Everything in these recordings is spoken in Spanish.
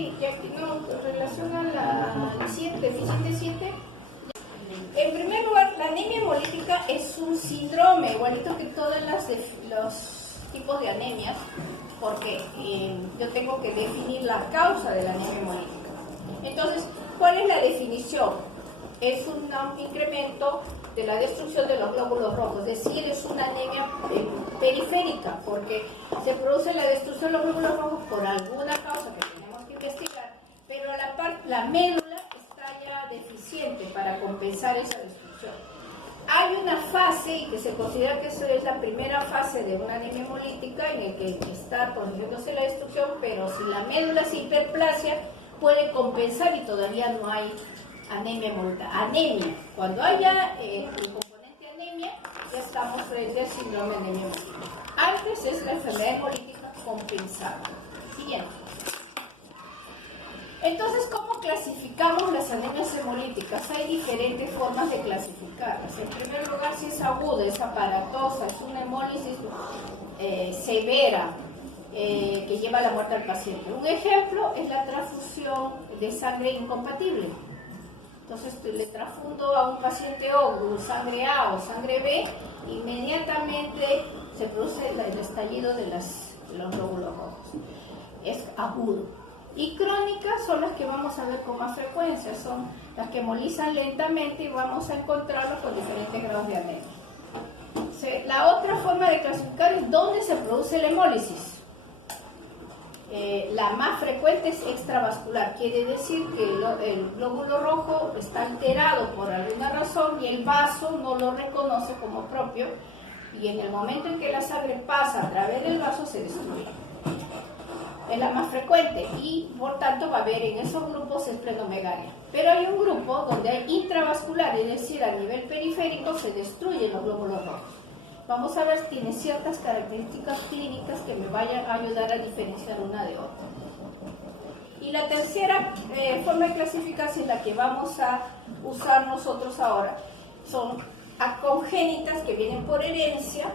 Sí, ya que no, en relación a la deficiente 7, en primer lugar, la anemia hemolítica es un síndrome, igualito que todos los tipos de anemias, porque yo tengo que definir la causa de la anemia hemolítica. Entonces, ¿cuál es la definición? Es un incremento de la destrucción de los glóbulos rojos, es decir, es una anemia periférica, porque se produce la destrucción de los glóbulos rojos por alguna causa que tenemos que investigar, pero la médula está ya deficiente para compensar esa destrucción. Hay una fase, y que se considera que esa es la primera fase de una anemia hemolítica, en el que está produciéndose la destrucción, pero si la médula se hiperplasia, puede compensar y todavía no hay anemia hemolítica. Anemia, cuando haya el componente anemia, ya estamos frente al síndrome de anemia hemolítica. Antes es la enfermedad hemolítica compensada. Siguiente. Entonces, ¿cómo clasificamos las anemias hemolíticas? Hay diferentes formas de clasificarlas. En primer lugar, si es aguda, es aparatosa, es una hemólisis severa, que lleva a la muerte al paciente. Un ejemplo es la transfusión de sangre incompatible. Entonces le transfundo a un paciente O sangre A o sangre B, inmediatamente se produce el estallido de los glóbulos rojos. Es agudo. Y crónicas son las que vamos a ver con más frecuencia, son las que hemolizan lentamente y vamos a encontrarlos con diferentes grados de anemia. La otra forma de clasificar es dónde se produce la hemólisis. La más frecuente es extravascular, quiere decir que el glóbulo rojo está alterado por alguna razón y el vaso no lo reconoce como propio, y en el momento en que la sangre pasa a través del vaso se destruye. Es la más frecuente y por tanto va a haber en esos grupos esplenomegalia. Pero hay un grupo donde hay intravascular, es decir, a nivel periférico se destruyen los glóbulos rojos. Vamos a ver si tiene ciertas características clínicas que me vayan a ayudar a diferenciar una de otra. Y la tercera forma de clasificación, la que vamos a usar nosotros ahora, son congénitas que vienen por herencia,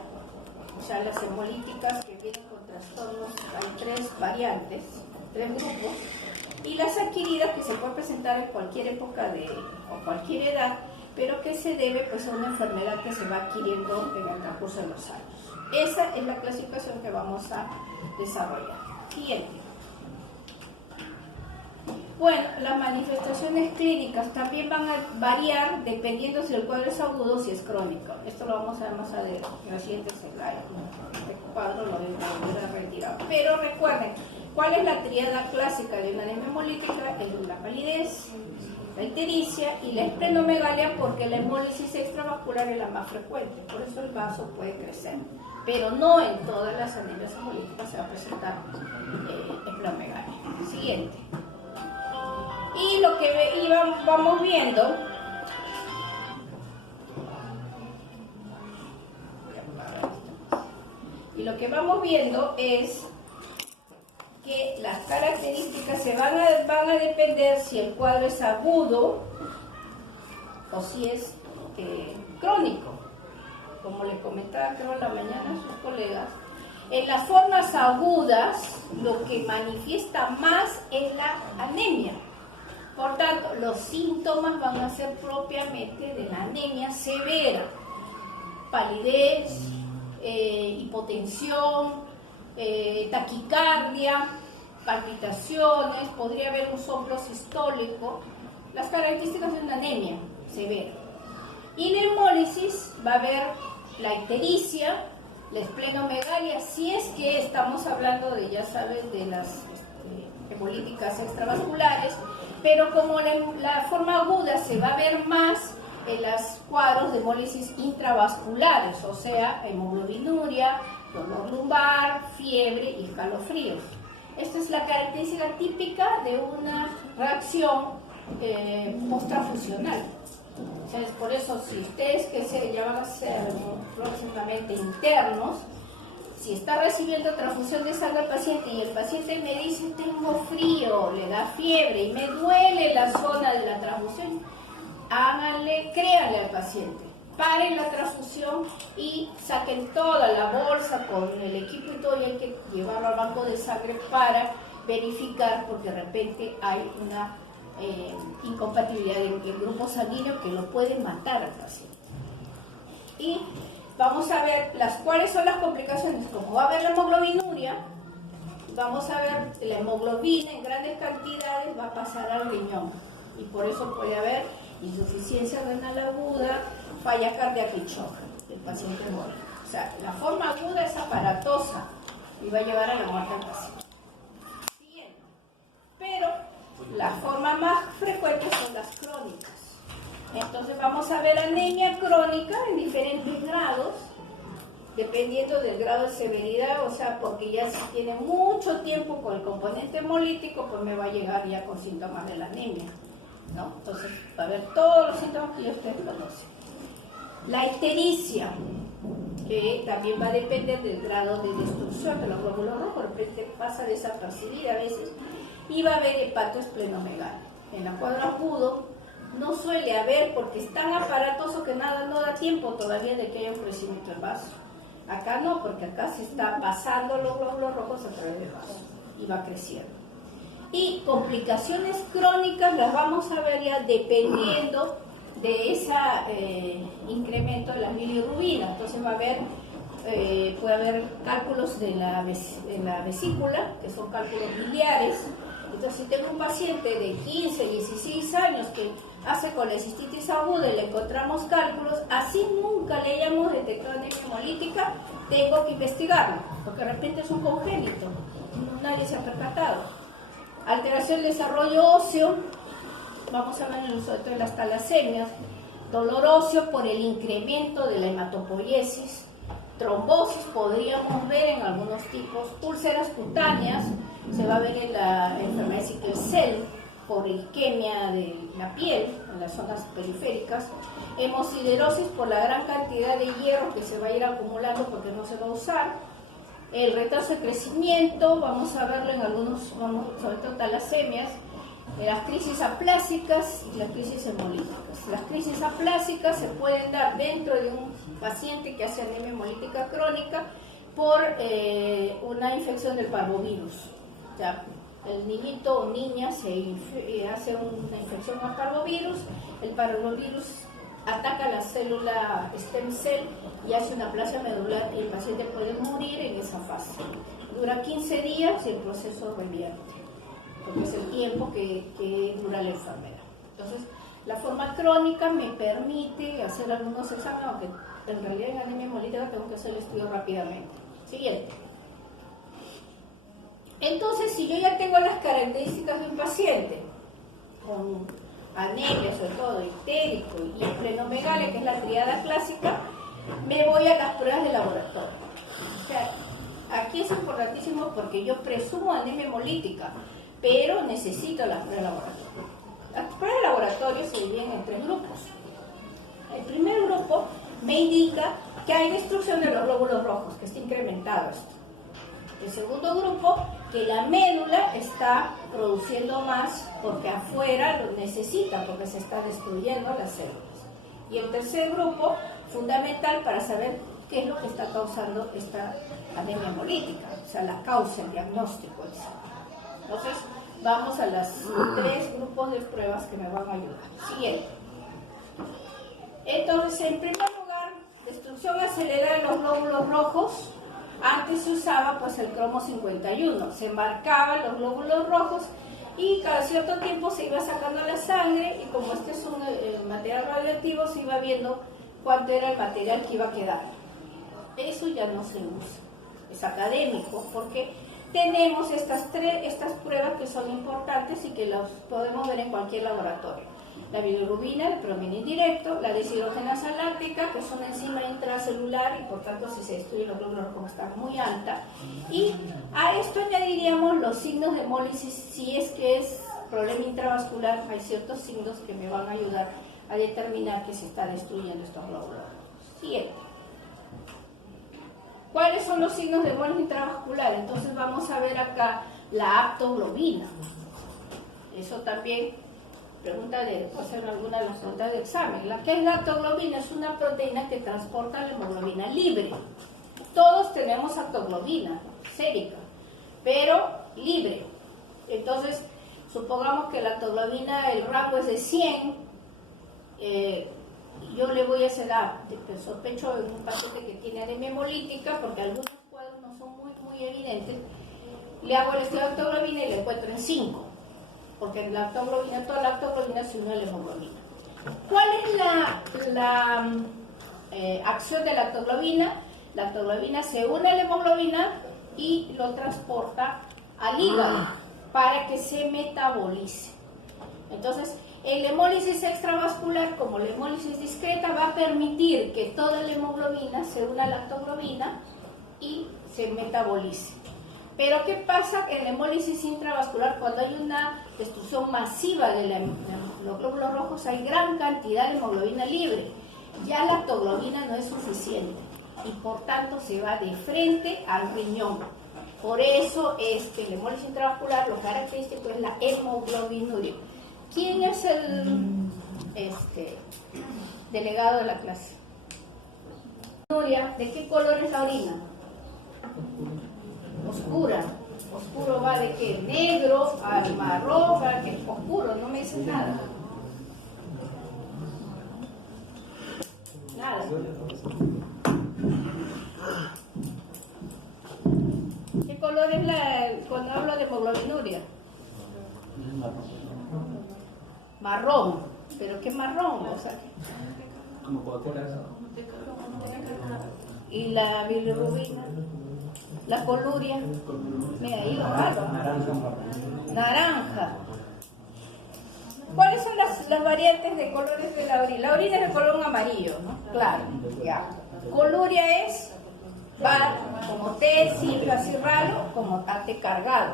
o sea, las hemolíticas que vienen con trastornos, hay 3 variantes, 3 grupos, y las adquiridas que se pueden presentar en cualquier época o cualquier edad, pero que se debe pues, a una enfermedad que se va adquiriendo en el transcurso de los años. Esa es la clasificación que vamos a desarrollar. Siguiente. Bueno, las manifestaciones clínicas también van a variar dependiendo si el cuadro es agudo o si es crónico. Esto lo vamos a ver más adelante, en los siguientes slides. Este cuadro lo voy a retirar. Pero recuerden, ¿cuál es la tríada clásica de una anemia hemolítica? Es la palidez, la ictericia y la esplenomegalia, porque la hemólisis extravascular es la más frecuente, por eso el vaso puede crecer, pero no en todas las anemias hemolíticas se va a presentar esplenomegalia. Siguiente. Y lo que vamos viendo es que las características se van a depender si el cuadro es agudo o si es crónico. Como le comentaba creo en la mañana a sus colegas, en las formas agudas lo que manifiesta más es la anemia. Por tanto, los síntomas van a ser propiamente de la anemia severa: palidez, hipotensión, taquicardia, palpitaciones, podría haber un soplo sistólico, las características de una anemia severa. Y la hemólisis va a haber la ictericia, la esplenomegalia, si es que estamos hablando de, ya sabes, de las hemolíticas extravasculares, pero como la forma aguda se va a ver más en los cuadros de hemólisis intravasculares, o sea, hemoglobinuria, dolor lumbar, fiebre y escalofríos. Esta es la característica típica de una reacción post-transfusional. Entonces, por eso, si ustedes que ya van a ser próximamente internos, si está recibiendo transfusión de sangre al paciente y el paciente me dice tengo frío, le da fiebre y me duele la zona de la transfusión, créanle al paciente, paren la transfusión y saquen toda la bolsa con el equipo y todo, y hay que llevarlo al banco de sangre para verificar porque de repente hay una incompatibilidad en el grupo sanguíneo que lo puede matar al paciente. Y vamos a ver cuáles son las complicaciones. Como va a haber la hemoglobinuria, vamos a ver la hemoglobina en grandes cantidades va a pasar al riñón y por eso puede haber insuficiencia renal aguda, falla cardíaca y shock del paciente muere. O sea, la forma aguda es aparatosa y va a llevar a la muerte al paciente. Siguiente. Pero la forma más frecuente son las crónicas. Entonces vamos a ver anemia crónica en diferentes grados, dependiendo del grado de severidad, o sea, porque ya si tiene mucho tiempo con el componente hemolítico, pues me va a llegar ya con síntomas de la anemia, ¿no? Entonces va a haber todos los síntomas que ya ustedes conocen. La ictericia, que también va a depender del grado de destrucción de los glóbulos rojos, de repente pasa desapercibida a veces, y va a haber hepatoesplenomegalia. En el cuadro agudo no suele haber, porque es tan aparatoso que nada no da tiempo todavía de que haya un crecimiento del vaso. Acá no, porque acá se está pasando los glóbulos rojos a través del vaso y va creciendo. Y complicaciones crónicas las vamos a ver ya dependiendo de ese incremento de la bilirrubina. Entonces va a haber, puede haber cálculos de la vesícula, que son cálculos biliares. Entonces, si tengo un paciente de 15, 16 años que hace colecistitis aguda y le encontramos cálculos, así nunca le hayamos detectado anemia hemolítica, tengo que investigarlo, porque de repente es un congénito, nadie se ha percatado. Alteración del desarrollo óseo, vamos a ver en el uso de las talasemias, dolor óseo por el incremento de la hematopoiesis, trombosis podríamos ver en algunos tipos, úlceras cutáneas, se va a ver en la enfermedad de sickle cell por isquemia de la piel en las zonas periféricas, hemosiderosis por la gran cantidad de hierro que se va a ir acumulando porque no se va a usar, el retraso de crecimiento, vamos a verlo en algunos, sobre todo talasemias, las crisis aplásicas y las crisis hemolíticas. Las crisis aplásicas se pueden dar dentro de un paciente que hace anemia hemolítica crónica por una infección del parvovirus. O sea, el niñito o niña se hace una infección al parvovirus, el parvovirus ataca la célula stem cell y hace una aplasia medular y el paciente puede morir en esa fase. Dura 15 días y el proceso revierte, porque es el tiempo que dura la enfermedad. Entonces, la forma crónica me permite hacer algunos exámenes, aunque en realidad en anemia hemolítica tengo que hacer el estudio rápidamente. Siguiente. Entonces, si yo ya tengo las características de un paciente con anemia, sobre todo ictérico y esplenomegalia, que es la triada clásica, me voy a las pruebas de laboratorio. O sea, aquí es importantísimo porque yo presumo anemia hemolítica, pero necesito las pruebas de laboratorio. Las pruebas de laboratorio se dividen en 3 grupos. El primer grupo me indica que hay destrucción de los glóbulos rojos, que está incrementado esto. El segundo grupo, que la médula está produciendo más porque afuera lo necesita, porque se está destruyendo las células. Y el tercer grupo, fundamental para saber qué es lo que está causando esta anemia hemolítica, o sea, la causa, el diagnóstico, etc. Entonces, vamos a los 3 grupos de pruebas que me van a ayudar. Siguiente. Entonces, en primer lugar, destrucción acelerada de los glóbulos rojos. Antes se usaba pues el cromo 51, se marcaban los glóbulos rojos y cada cierto tiempo se iba sacando la sangre y como este es un material radioactivo se iba viendo cuánto era el material que iba a quedar. Eso ya no se usa, es académico porque tenemos estas pruebas que son importantes y que las podemos ver en cualquier laboratorio. La bilirrubina, el promin indirecto, la deshidrogenasa láctica, que es una enzima intracelular y por tanto si se destruye los glóbulos rojos está muy alta. Y a esto añadiríamos los signos de hemólisis, si es que es problema intravascular, hay ciertos signos que me van a ayudar a determinar que se está destruyendo estos glóbulos rojos. Siguiente. ¿Cuáles son los signos de hemólisis intravascular? Entonces vamos a ver acá la aptoglobina. Eso también puede ser alguna de las preguntas de examen. ¿Qué es la aptoglobina? Es una proteína que transporta la hemoglobina libre. Todos tenemos aptoglobina sérica, pero libre. Entonces, supongamos que la lactoglobina, el rango es de 100, yo le voy a hacer sospecho en un paciente que tiene anemia hemolítica, porque algunos cuadros no son muy evidentes, le hago el estudio de lactoglobina y le encuentro en 5, porque toda la lactoglobina se une a la hemoglobina. ¿Cuál es la acción de la lactoglobina? La lactoglobina se une a la hemoglobina y lo transporta al hígado para que se metabolice. Entontonces, la hemólisis extravascular, como la hemólisis discreta, va a permitir que toda la hemoglobina se una a la lactoglobina y se metabolice. Pero ¿qué pasa en la hemólisis intravascular? Cuando hay una destrucción masiva de los glóbulos rojos, hay gran cantidad de hemoglobina libre. Ya la lactoglobina no es suficiente y por tanto se va de frente al riñón. Por eso es que la hemólisis intravascular, lo característico es la hemoglobinuria. ¿Quién es el delegado de la clase? ¿De qué color es la orina? Oscura. Oscuro va de qué? Negro al marrón, va que oscuro, no me dices nada. Nada. ¿Qué color es cuando hablo de hemoglobinuria? Marrón. ¿Pero qué marrón? O sea, como Coca-Cola. ¿y la bilirrubina? La coluria, mira ahí lo raro. Naranja. ¿Cuáles son las variantes de colores de la orina? La orina es de color amarillo, ¿no? Claro, ya. Coluria va como té, simple así raro, como té cargado.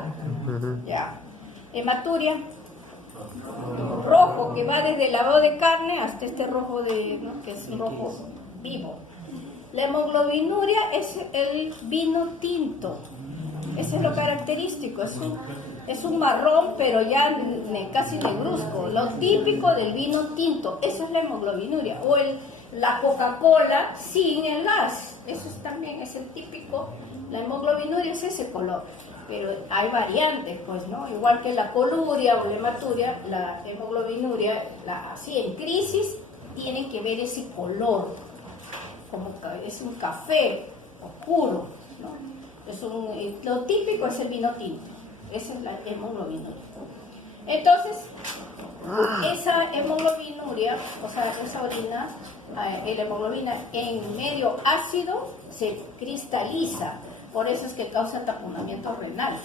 Ya. Hematuria, rojo, que va desde el lavado de carne hasta este rojo ¿no? Que es un rojo vivo. La hemoglobinuria es el vino tinto. Ese es lo característico. Es un marrón, pero ya casi negruzco. Lo típico del vino tinto. Esa es la hemoglobinuria. O la Coca-Cola sin el gas. Eso también es el típico. La hemoglobinuria es ese color. Pero hay variantes, pues, ¿no? Igual que la coluria o la hematuria, la hemoglobinuria, así en crisis, tienen que ver ese color. Como es un café oscuro, ¿no? Lo típico es el vino tinto, esa es la hemoglobinuria. Entonces, esa hemoglobinuria, o sea, esa orina, la hemoglobina en medio ácido se cristaliza, por eso es que causa taponamiento renal.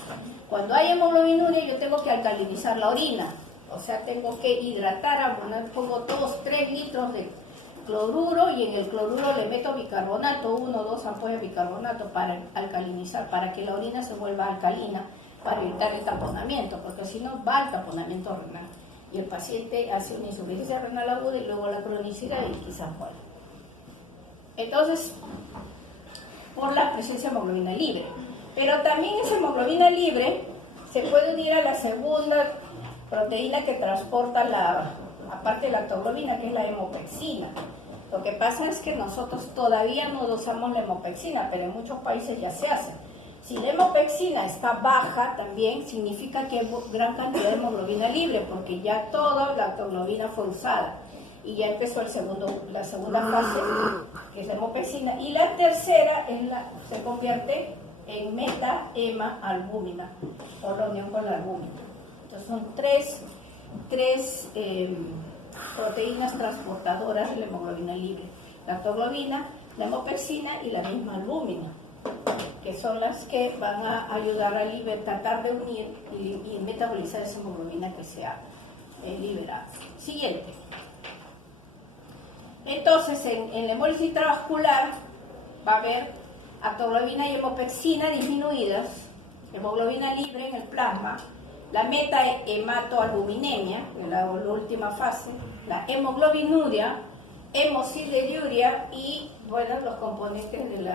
Cuando hay hemoglobinuria yo tengo que alcalinizar la orina, o sea, tengo que hidratar, abonar, pongo 2-3 litros de cloruro y en el cloruro le meto bicarbonato, 1 o 2 ampollas de bicarbonato para alcalinizar, para que la orina se vuelva alcalina, para evitar el taponamiento, porque si no va al taponamiento renal y el paciente hace una insuficiencia renal aguda y luego la cronicidad y quizás muere. Entonces, por la presencia de hemoglobina libre. Pero también esa hemoglobina libre se puede unir a la segunda proteína que transporta aparte de la lactoglobina, que es la hemopexina. Lo que pasa es que nosotros todavía no usamos la hemopexina, pero en muchos países ya se hace. Si la hemopexina está baja, también significa que hay gran cantidad de hemoglobina libre, porque ya toda la lactoglobina fue usada. Y ya empezó la segunda fase, que es la hemopexina. Y la tercera se convierte en meta-hema-albúmina, o la unión con la albúmina. Entonces son tres proteínas transportadoras de la hemoglobina libre: la lactoglobina, la hemopexina y la misma albúmina, que son las que van a ayudar a tratar de unir y metabolizar esa hemoglobina que se ha liberado. Siguiente. Entonces, en la hemólisis intravascular va a haber lactoglobina y hemopexina disminuidas, hemoglobina libre en el plasma, la meta-hematoalbuminemia, en la última fase, la hemoglobinuria, hemosideruria y, bueno, los componentes del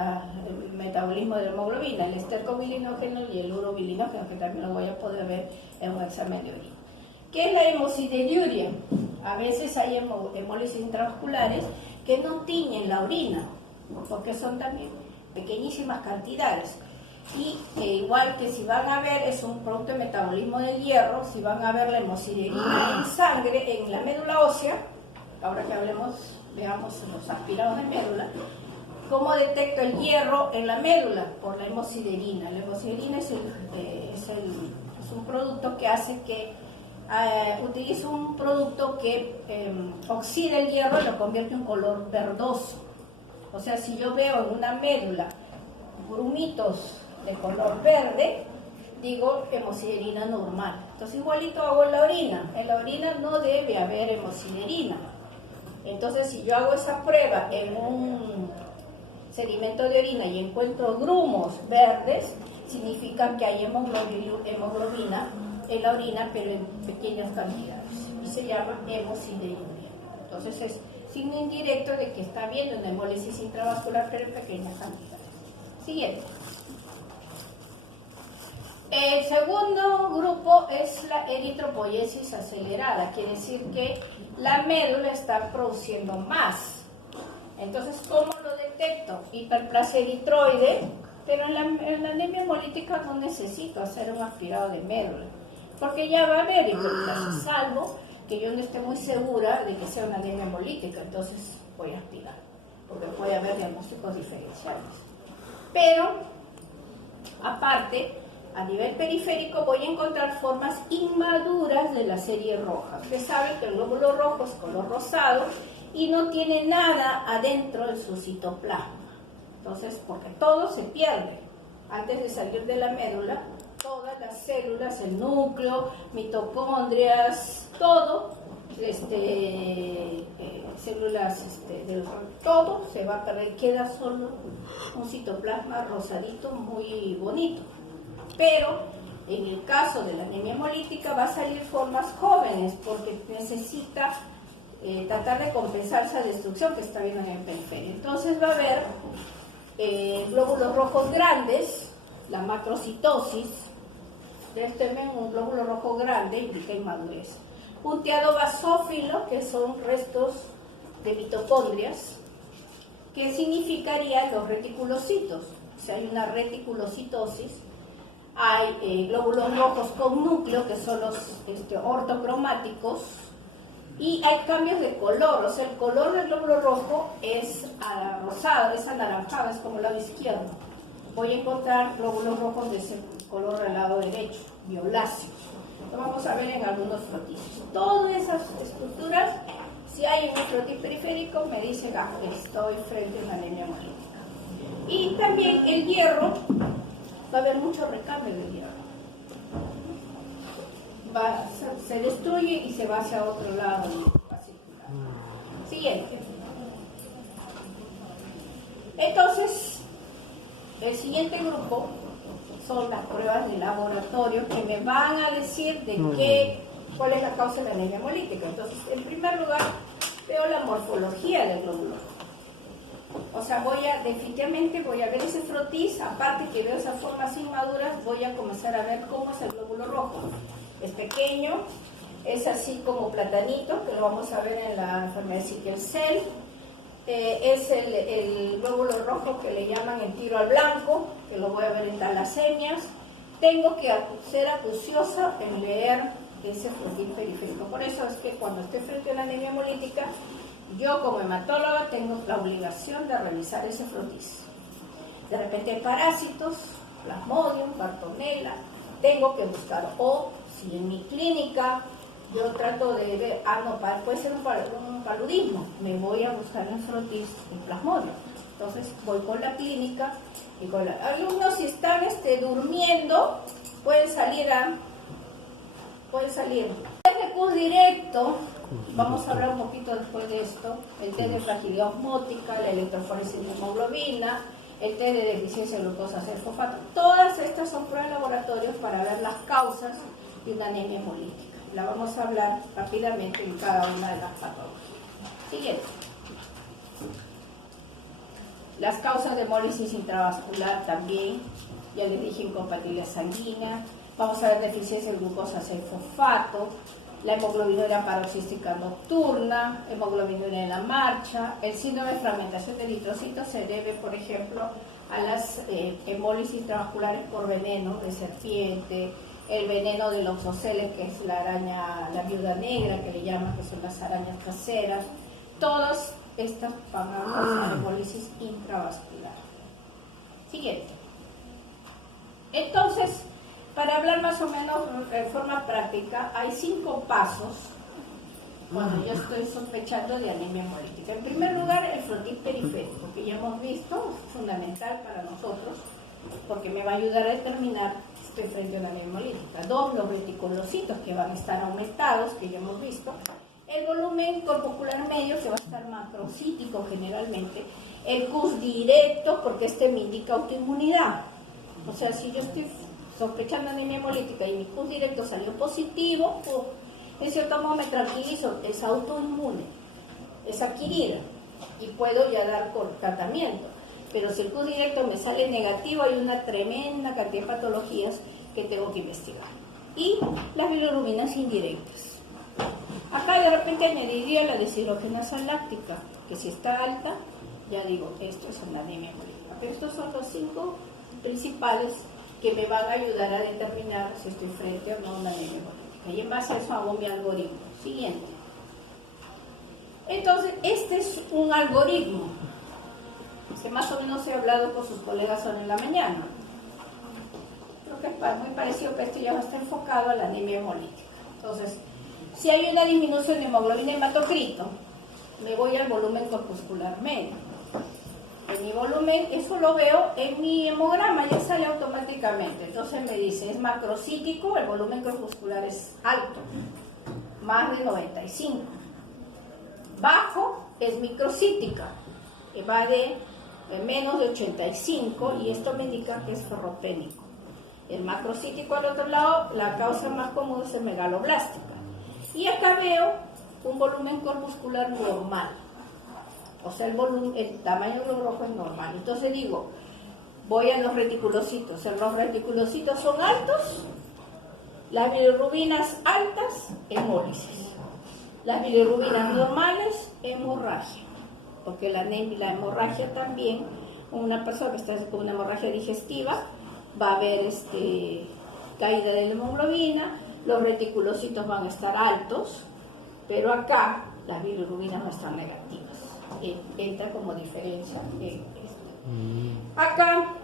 metabolismo de la hemoglobina, el estercobilinógeno y el urobilinógeno, que también lo voy a poder ver en un examen de orina. ¿Qué es la hemosideruria? A veces hay hemólisis intravasculares que no tiñen la orina, porque son también pequeñísimas cantidades. Y igual que si van a ver, es un producto de metabolismo del hierro, si van a ver la hemosiderina en sangre, en la médula ósea, ahora que veamos los aspirados de médula, ¿cómo detecto el hierro en la médula? Por la hemosiderina. La hemosiderina es un producto que hace que utiliza un producto que oxida el hierro y lo convierte en un color verdoso. O sea, si yo veo en una médula grumitos de color verde, digo hemosiderina normal. Entonces igualito hago en la orina. En la orina no debe haber hemosiderina. Entonces si yo hago esa prueba en un sedimento de orina y encuentro grumos verdes, significa que hay hemoglobina en la orina, pero en pequeñas cantidades, y se llama hemosideruria. Entonces es signo indirecto de que está habiendo una hemólisis intravascular, pero en pequeñas cantidades. Siguiente. El segundo grupo es la eritropoiesis acelerada, quiere decir que la médula está produciendo más. Entonces, ¿cómo lo detecto? Hiperplasia eritroide, pero en la anemia hemolítica no necesito hacer un aspirado de médula, porque ya va a haber hiperplasia, salvo que yo no esté muy segura de que sea una anemia hemolítica, entonces voy a aspirar, porque puede haber diagnósticos diferenciales. Pero, aparte, a nivel periférico voy a encontrar formas inmaduras de la serie roja. Ustedes saben que el glóbulo rojo es color rosado y no tiene nada adentro de su citoplasma. Entonces, porque todo se pierde. Antes de salir de la médula, todas las células, el núcleo, mitocondrias, todo, células todo se va a perder, queda solo un citoplasma rosadito muy bonito. Pero en el caso de la anemia hemolítica va a salir formas jóvenes porque necesita tratar de compensar esa destrucción que está viendo en el periferia. Entonces va a haber glóbulos rojos grandes, la macrocitosis. Ustedes ven un glóbulo rojo grande, indica inmadurez. Punteado basófilo, que son restos de mitocondrias, que significarían los reticulocitos. O sea, hay una reticulocitosis. Hay glóbulos rojos con núcleo, que son los ortocromáticos, y hay cambios de color, o sea, el color del glóbulo rojo es rosado, es anaranjado, es como el lado izquierdo. Voy a encontrar glóbulos rojos de ese color al lado derecho, violáceos. Lo vamos a ver en algunos frotis. Todas esas estructuras, si hay un frotis periférico, me dice que estoy frente a una anemia hemolítica. Y también el hierro. Va a haber mucho recambio del hierro. Se destruye y se va hacia otro lado. Siguiente. Entonces, el siguiente grupo son las pruebas de laboratorio que me van a decir cuál es la causa de la anemia hemolítica. Entonces, en primer lugar, veo la morfología del glóbulo. O sea, definitivamente voy a ver ese frotis, aparte que veo esas formas inmaduras, voy a comenzar a ver cómo es el glóbulo rojo. Es pequeño, es así como platanito, que lo vamos a ver en la enfermedad de sickle cell. Es el glóbulo rojo que le llaman el tiro al blanco, que lo voy a ver en talasemias. Tengo que ser acuciosa en leer ese frotis periférico. Por eso es que cuando estoy frente a la anemia hemolítica, yo como hematóloga tengo la obligación de revisar ese frotis. De repente hay parásitos, Plasmodium, Bartonella, tengo que buscar. O si en mi clínica yo trato de ver, puede ser un paludismo, me voy a buscar el frotis en Plasmodium. Entonces voy con la clínica y con los alumnos, si están durmiendo, pueden salir. TFQ directo, vamos a hablar un poquito después de esto, el test de fragilidad osmótica, la electroforesis de hemoglobina, el test de deficiencia de glucosa fosfato. Todas estas son pruebas de laboratorio para ver las causas de una anemia hemolítica. La vamos a hablar rápidamente en cada una de las patologías. Siguiente. Las causas de hemólisis intravascular también, ya les dije, incompatibilidad sanguínea. Vamos a ver deficiencia de glucosa 6-fosfato, la hemoglobinuria paroxística nocturna, hemoglobinuria en la marcha. El síndrome de fragmentación de eritrocitos se debe, por ejemplo, a las hemólisis intravasculares por veneno de serpiente, el veneno de los oceles, que es la araña, la viuda negra, que le llaman, que son las arañas caseras. Todas estas van a causar hemólisis intravascular. Siguiente. Entonces, para hablar más o menos de forma práctica, hay 5 pasos cuando yo estoy sospechando de anemia hemolítica. En primer lugar, el frotis periférico, que ya hemos visto, es fundamental para nosotros, porque me va a ayudar a determinar si estoy frente a una anemia hemolítica. 2, los reticulocitos, que van a estar aumentados, que ya hemos visto. El volumen corpuscular medio, que va a estar macrocítico generalmente. El CUS directo, porque este me indica autoinmunidad. O sea, si yo estoy sospechando anemia hemolítica y mi CUS directo salió positivo, en cierto modo me tranquilizo, es autoinmune, es adquirida y puedo ya dar por tratamiento. Pero si el CUS directo me sale negativo, hay una tremenda cantidad de patologías que tengo que investigar. Y las bilirubinas indirectas. Acá de repente añadiría la deshidrogenasa láctica, que si está alta, ya digo, esto es una anemia hemolítica. Pero estos son los 5 principales que me van a ayudar a determinar si estoy frente o no a una anemia hemolítica. Y en base a eso hago mi algoritmo. Siguiente. Entonces, este es un algoritmo que más o menos he hablado con sus colegas hoy en la mañana. Creo que es muy parecido, pero esto ya está enfocado a la anemia hemolítica. Entonces, si hay una disminución de hemoglobina hematocrito, me voy al volumen corpuscular medio. En mi volumen, eso lo veo en mi hemograma, ya sale automáticamente. Entonces me dice, es macrocítico, el volumen corpuscular es alto, más de 95. Bajo es microcítica, que va de menos de 85, y esto me indica que es ferropénico. El macrocítico al otro lado, la causa más común es megaloblástica. Y acá veo un volumen corpuscular normal. O sea, el tamaño del globo rojo es normal. Entonces digo, voy a los reticulocitos. Los reticulocitos son altos, las bilirrubinas altas, hemólisis. Las bilirrubinas normales, hemorragia. Porque la hemorragia también, una persona que está con una hemorragia digestiva, va a haber caída de la hemoglobina, los reticulocitos van a estar altos, pero acá las bilirrubinas no están negativas. Entra como diferencia en esto. Acá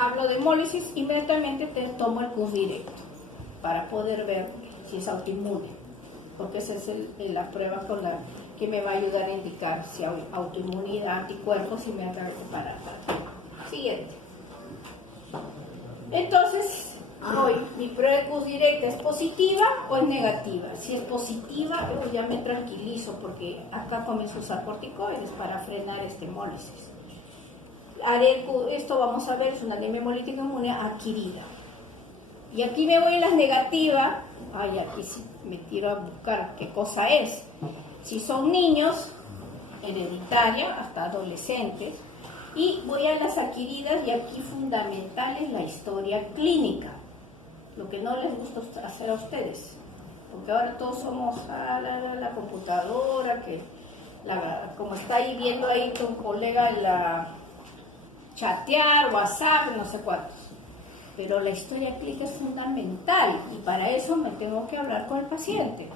hablo de hemólisis, inmediatamente tomo el CUS directo para poder ver si es autoinmune, porque esa es la prueba con la que me va a ayudar a indicar si hay autoinmunidad, anticuerpos, y me va a preparar para. Siguiente. Entonces, mi prueba de CUS directa, ¿es positiva o es negativa? Si es positiva, yo ya me tranquilizo, porque acá comienzo a usar corticoides para frenar esta hemólisis. Esto vamos a ver, es una anemia hemolítica inmune adquirida. Y aquí me voy a las negativas. Aquí sí me tiro a buscar qué cosa es. Si son niños, hereditaria, hasta adolescentes. Y voy a las adquiridas, y aquí fundamental es la historia clínica. Lo que no les gusta hacer a ustedes, porque ahora todos somos a la computadora, como está ahí viendo ahí tu colega, chatear, WhatsApp, no sé cuántos. Pero la historia clínica es fundamental, y para eso me tengo que hablar con el paciente.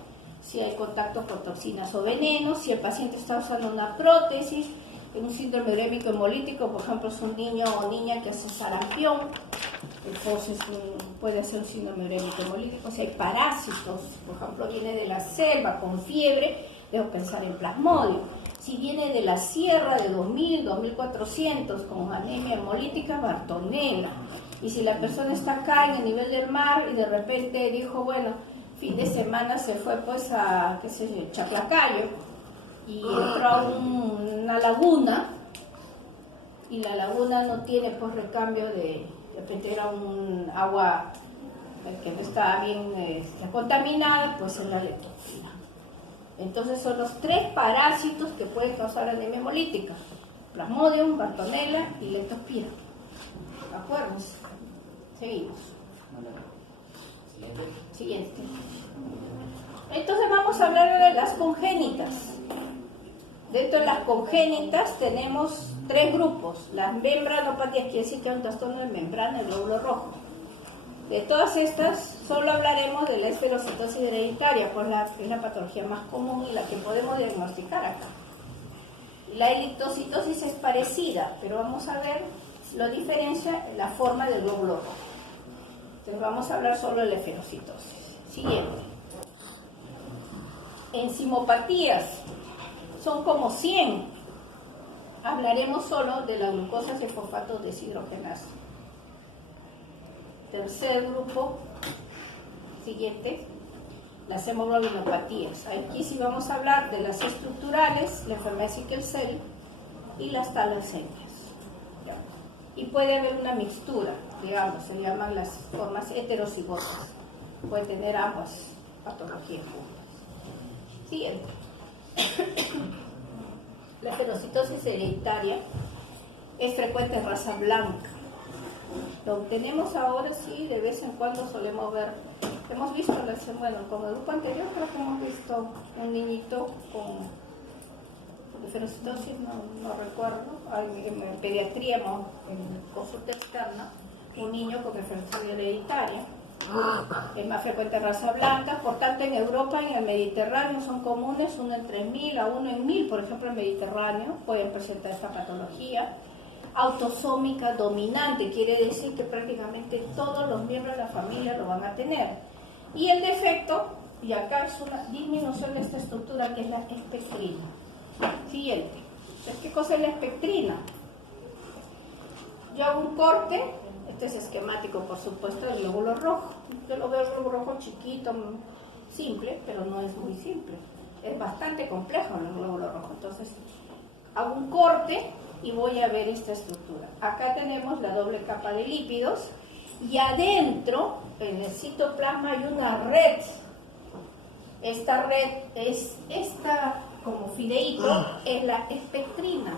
Si hay contacto con toxinas o venenos, si el paciente está usando una prótesis, en un síndrome urémico hemolítico, por ejemplo, es un niño o niña que hace sarampión, entonces puede ser un síndrome urémico hemolítico. Si hay parásitos, por ejemplo, viene de la selva con fiebre, debo pensar en plasmodio. Si viene de la sierra de 2000, 2400 con anemia hemolítica, Bartonella. Y si la persona está acá en el nivel del mar y de repente dijo, bueno, fin de semana se fue pues a, qué sé yo, Chaclacayo, y entró a una laguna, y la laguna no tiene pues recambio de repente era un agua que no estaba bien contaminada, pues es la leptospira. Entonces son los 3 parásitos que pueden causar anemia hemolítica: Plasmodium, Bartonella y leptospira. Acuérdense. Seguimos. Siguiente. Entonces vamos a hablar de las congénitas. Dentro de las congénitas tenemos 3 grupos. Las membranopatías quiere decir que hay un trastorno de membrana del glóbulo rojo. De todas estas, solo hablaremos de la esferocitosis hereditaria, pues es la patología más común y la que podemos diagnosticar acá. La eritrocitosis es parecida, pero vamos a ver lo diferencia en la forma del glóbulo rojo. Entonces vamos a hablar solo de la esferocitosis. Siguiente. Enzimopatías son como 100. Hablaremos solo de la glucosa y fosfato deshidrogenasa. Tercer grupo, siguiente, las hemoglobinopatías. Aquí sí vamos a hablar de las estructurales, la enfermedad de Sickle Cell y las talasemias. Y puede haber una mixtura, digamos, se llaman las formas heterocigotas. Puede tener ambas patologías juntas. Siguiente. La esferocitosis hereditaria es frecuente en raza blanca. Lo tenemos ahora, sí, de vez en cuando solemos ver. Hemos visto, bueno, con el grupo anterior creo que hemos visto un niñito con esferocitosis, no recuerdo, en pediatría, en consulta externa, un niño con esferocitosis hereditaria. Es más frecuente en raza blanca, por tanto en Europa, en el Mediterráneo son comunes, 1 en 3.000 a 1 en 1.000, por ejemplo en el Mediterráneo pueden presentar esta patología. Autosómica dominante, quiere decir que prácticamente todos los miembros de la familia lo van a tener. Y el defecto, y acá es una disminución de esta estructura que es la espectrina. Siguiente. ¿Qué cosa es la espectrina? Yo hago un corte, este es esquemático por supuesto del glóbulo rojo. Yo lo veo el glóbulo rojo chiquito, simple, pero no es muy simple. Es bastante complejo el glóbulo rojo. Entonces, hago un corte y voy a ver esta estructura. Acá tenemos la doble capa de lípidos y adentro, en el citoplasma, hay una red. Esta red es como fideíto, es la espectrina.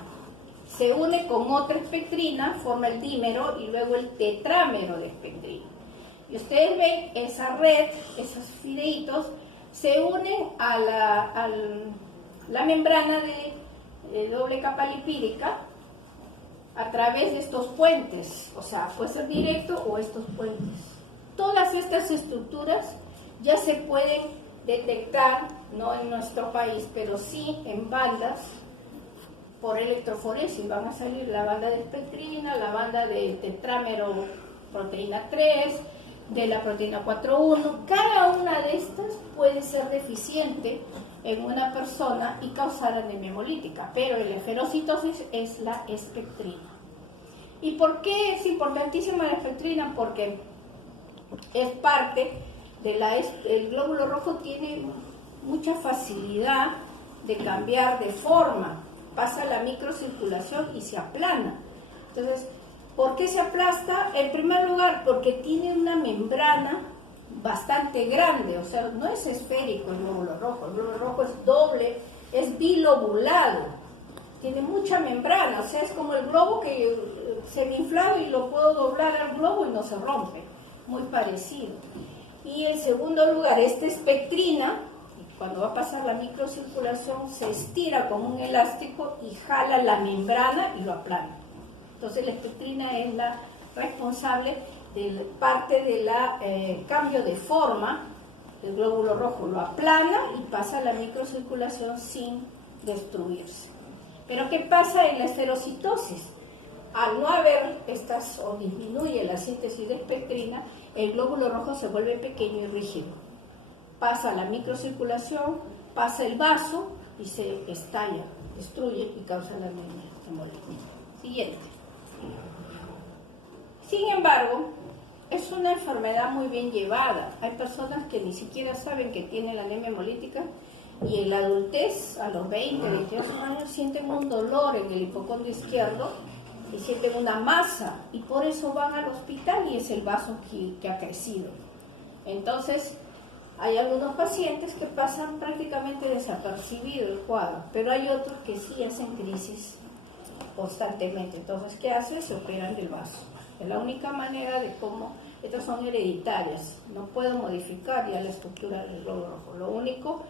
Se une con otra espectrina, forma el dímero y luego el tetrámero de espectrina. Y ustedes ven esa red, esos fideitos, se unen a la membrana de doble capa lipídica a través de estos puentes, o sea, puede ser directo o estos puentes. Todas estas estructuras ya se pueden detectar, no en nuestro país, pero sí en bandas por electroforesis. Van a salir la banda de espectrina, la banda de tetrámero proteína 3, de la proteína 4.1. Cada una de estas puede ser deficiente en una persona y causar anemia hemolítica, pero la esferocitosis es la espectrina. ¿Y por qué es importantísima la espectrina? Porque es parte de el glóbulo rojo, tiene mucha facilidad de cambiar de forma, pasa la microcirculación y se aplana. Entonces, ¿por qué se aplasta? En primer lugar, porque tiene una membrana bastante grande, o sea, no es esférico el glóbulo rojo es doble, es bilobulado, tiene mucha membrana, o sea, es como el globo que se me inflado y lo puedo doblar al globo y no se rompe, muy parecido. Y en segundo lugar, esta espectrina, cuando va a pasar la microcirculación, se estira como un elástico y jala la membrana y lo aplana. Entonces la espectrina es la responsable de parte del cambio de forma del glóbulo rojo, lo aplana y pasa a la microcirculación sin destruirse. Pero ¿qué pasa en la esferocitosis? Al no haber estas, o disminuye la síntesis de espectrina, el glóbulo rojo se vuelve pequeño y rígido. Pasa la microcirculación, pasa el vaso y se estalla, destruye y causa la anemia hemolítica. Siguiente. Sin embargo, es una enfermedad muy bien llevada. Hay personas que ni siquiera saben que tienen la anemia hemolítica y en la adultez, a los 20, 22 años, sienten un dolor en el hipocondrio izquierdo y sienten una masa y por eso van al hospital y es el vaso que ha crecido. Entonces, hay algunos pacientes que pasan prácticamente desapercibido el cuadro, pero hay otros que sí hacen crisis constantemente. Entonces, ¿qué hacen? Se operan del vaso. Es la única manera de cómo, estas son hereditarias, no puedo modificar ya la estructura del glóbulo rojo. Lo único,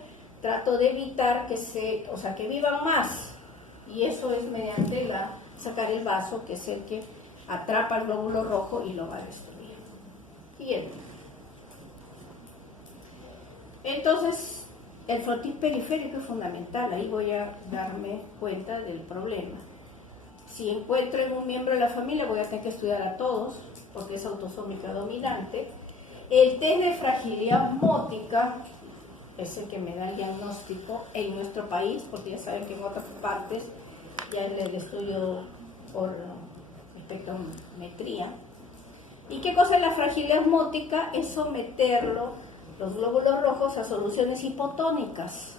trato de evitar que vivan más, y eso es mediante la sacar el vaso, que es el que atrapa el glóbulo rojo y lo va a destruir. Bien. Entonces, el frotis periférico es fundamental. Ahí voy a darme cuenta del problema. Si encuentro en un miembro de la familia, voy a tener que estudiar a todos, porque es autosómica dominante. El test de fragilidad osmótica es el que me da el diagnóstico en nuestro país, porque ya saben que en otras partes ya es el estudio por espectrometría. ¿Y qué cosa es la fragilidad osmótica? Es someterlo, los glóbulos rojos, a soluciones hipotónicas.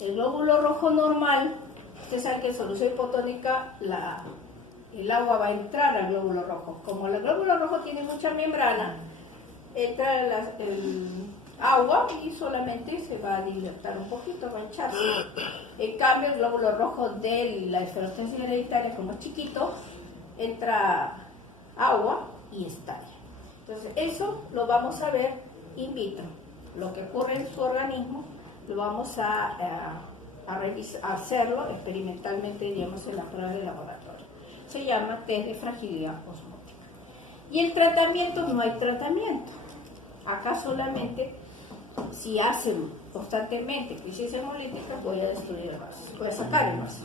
El glóbulo rojo normal, ustedes saben que en solución hipotónica el agua va a entrar al glóbulo rojo. Como el glóbulo rojo tiene mucha membrana, entra el agua y solamente se va a dilatar un poquito, va a hincharse. En cambio, el glóbulo rojo de la esferostesis hereditaria, como es chiquito, entra agua y estalla. Entonces, eso lo vamos a ver in vitro. Lo que ocurre en su organismo lo vamos a hacerlo experimentalmente, digamos, en la prueba de laboratorio. Se llama test de fragilidad osmótica. Y el tratamiento, no hay tratamiento. Acá solamente, si hacen constantemente crisis hemolítica, voy a destruir el vaso, voy a sacar el vaso,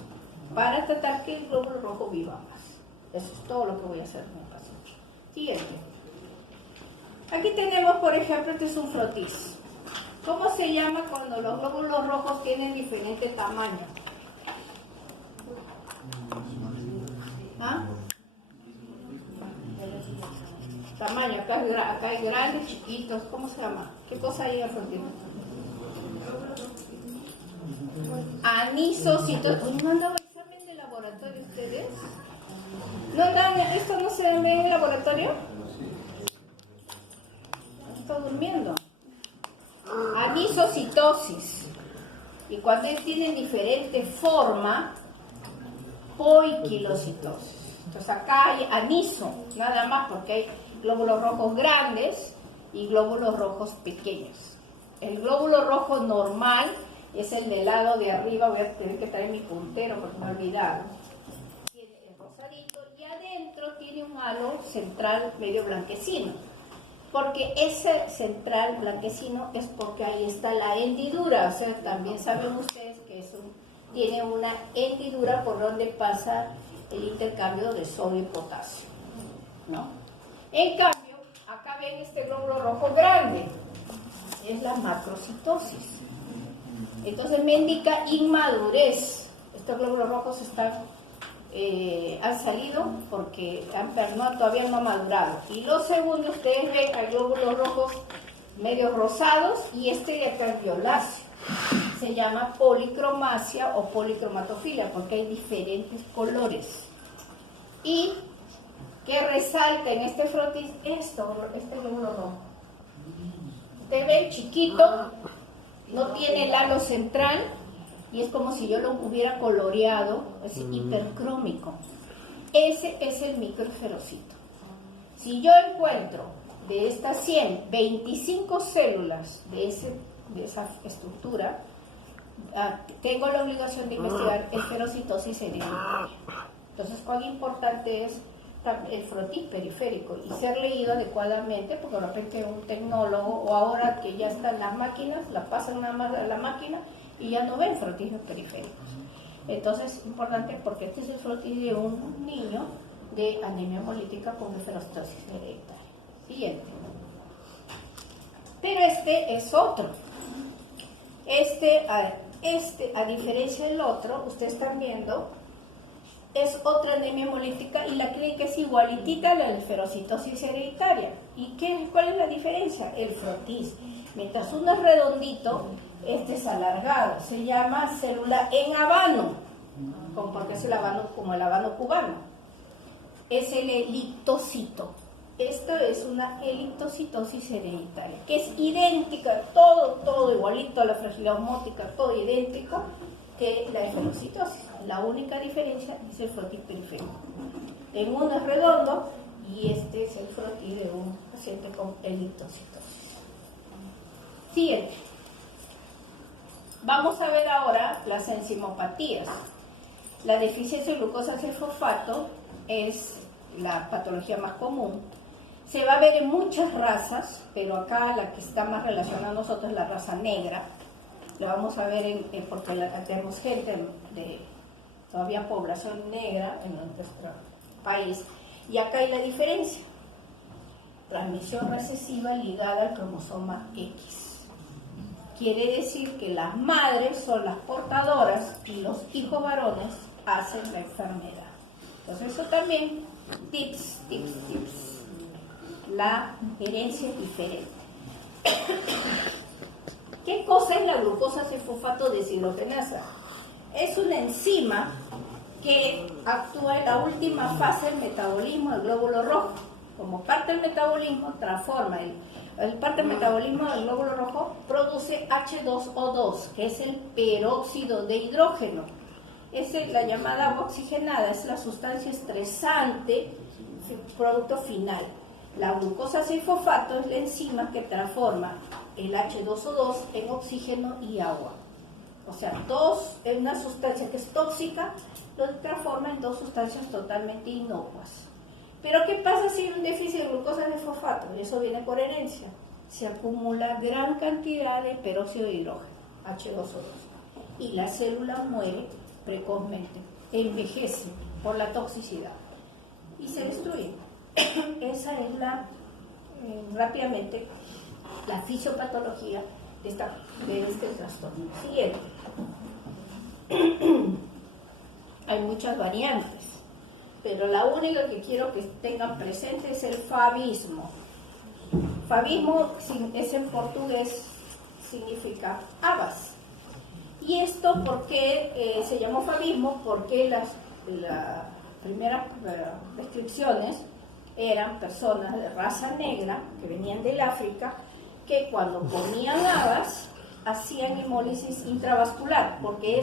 para tratar que el glóbulo rojo viva más. Eso es todo lo que voy a hacer en el paciente. Siguiente. Aquí tenemos, por ejemplo, este es un frotis. ¿Cómo se llama cuando los glóbulos rojos tienen diferente tamaño? ¿Ah? Tamaño, acá hay grandes, chiquitos, ¿cómo se llama? ¿Qué cosa hay en el frotis? Anisocitosis. ¿No han dado examen de laboratorio ustedes? ¿Esto no se ve en el laboratorio? Está durmiendo. Anisocitosis. Y cuando tienen diferente forma, poiquilocitosis. Entonces acá hay aniso, nada más, porque hay glóbulos rojos grandes y glóbulos rojos pequeños. El glóbulo rojo normal es el del lado de arriba. Voy a tener que traer mi puntero porque me he olvidado. Tiene el rosadito y adentro tiene un halo central medio blanquecino. Porque ese central blanquecino es porque ahí está la hendidura. O sea, también saben ustedes que tiene una hendidura por donde pasa el intercambio de sodio y potasio, ¿no? En cambio, acá ven este glóbulo rojo grande. Es la macrocitosis. Entonces me indica inmadurez. Estos glóbulos rojos han salido porque todavía no han madurado. Y lo segundo, ustedes ven, hay glóbulos rojos medio rosados y este de acá es violáceo. Se llama policromasia o policromatofilia porque hay diferentes colores. Y que resalta en este frotis este glóbulo rojo. Ustedes ven chiquito, no tiene el halo central. Y es como si yo lo hubiera coloreado, es hipercrómico. Ese es el microesferocito. Si yo encuentro de estas 100, 25 células de esa estructura, tengo la obligación de investigar esferocitosis hereditaria. Entonces, cuán importante es el frotis periférico y ser leído adecuadamente, porque de repente un tecnólogo, o ahora que ya están las máquinas, la pasan nada más a la máquina y ya no ven frotis periféricos. Entonces es importante porque este es el frotis de un niño de anemia hemolítica con esferocitosis hereditaria. Siguiente. Pero este es otro. A diferencia del otro, ustedes están viendo, es otra anemia hemolítica y la clínica es igualitita a la esferocitosis hereditaria. ¿Y cuál es la diferencia? El frotis. Mientras uno es redondito, este es alargado. Se llama célula en habano, porque es el habano como el habano cubano. Es el eliptocito. Esto es una eliptocitosis hereditaria, que es idéntica, todo igualito a la fragilidad osmótica, todo idéntico que la esferocitosis. La única diferencia es el frotis periférico. En uno es redondo y este es el frotis de un paciente con eliptocitosis. Siguiente. Vamos a ver ahora las enzimopatías. La deficiencia de glucosa 6-fosfato es la patología más común. Se va a ver en muchas razas, pero acá la que está más relacionada a nosotros es la raza negra. La vamos a ver porque tenemos gente de todavía población negra en nuestro país. Y acá hay la diferencia. Transmisión recesiva ligada al cromosoma X. Quiere decir que las madres son las portadoras y los hijos varones hacen la enfermedad. Entonces eso también, tips. La herencia es diferente. ¿Qué cosa es la glucosa 6-fosfato deshidrogenasa? Es una enzima que actúa en la última fase del metabolismo del glóbulo rojo. Como parte del metabolismo, transforma parte del metabolismo del glóbulo rojo, produce H2O2, que es el peróxido de hidrógeno. Es la llamada agua oxigenada, es la sustancia estresante, producto final. La glucosa 6-fosfato es la enzima que transforma el H2O2 en oxígeno y agua. O sea, en una sustancia que es tóxica, lo transforma en dos sustancias totalmente inocuas. Pero ¿qué pasa si hay un déficit de glucosa 6-fosfato? Y eso viene por herencia. Se acumula gran cantidad de peróxido de hidrógeno, H2O2. Y la célula muere precozmente, envejece por la toxicidad y se destruye. Esa es rápidamente la fisiopatología de este trastorno. Siguiente. Hay muchas variantes, pero la única que quiero que tengan presente es el favismo. Favismo es en portugués, significa habas. ¿Y esto por qué se llamó favismo? Porque las primeras descripciones eran personas de raza negra que venían del África, que cuando comían habas hacían hemólisis intravascular, porque